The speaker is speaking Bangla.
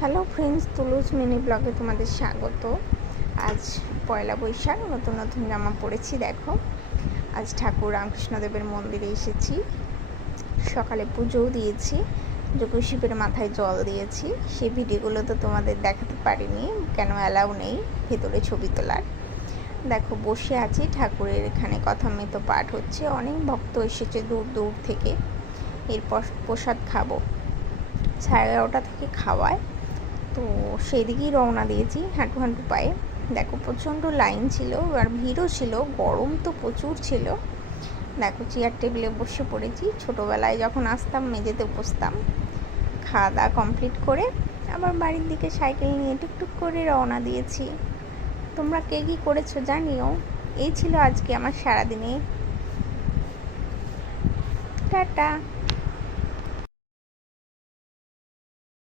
হ্যালো ফ্রেন্ডস, তুলুজ মিনি ব্লগে তোমাদের স্বাগত। আজ পয়লা বৈশাখ, নতুন নতুন জামা পরেছি। দেখো, আজ ঠাকুর রামকৃষ্ণদেবের মন্দিরে এসেছি। সকালে পুজোও দিয়েছি, যোগশিবের মাথায় জল দিয়েছি। সেই ভিডিওগুলো তো তোমাদের দেখাতে পারিনি, কেন অ্যালাউ নেই ভেতরে ছবি তোলার। দেখো, বসে আছি, ঠাকুরের এখানে কথামৃত পাঠ হচ্ছে। অনেক ভক্ত এসেছে দূর দূর থেকে। এরপর প্রসাদ খাবো, 11:30 থেকে খাওয়ায়, তো সেই দিকেই রওনা দিয়েছি হাঁটু হাঁটু পায়ে। দেখো, প্রচণ্ড লাইন ছিল আর ভিড়ও ছিল, গরম তো প্রচুর ছিল। দেখো, চেয়ার টেবিলে বসে পড়েছি। ছোটোবেলায় যখন আসতাম মেঝেতে বসতাম। খাওয়া দাওয়া কমপ্লিট করে আবার বাড়ির দিকে সাইকেল নিয়ে টুকটুক করে রওনা দিয়েছি। তোমরা কে কী করেছো জানিও। এই ছিল আজকে আমার সারাদিনে। টাটা।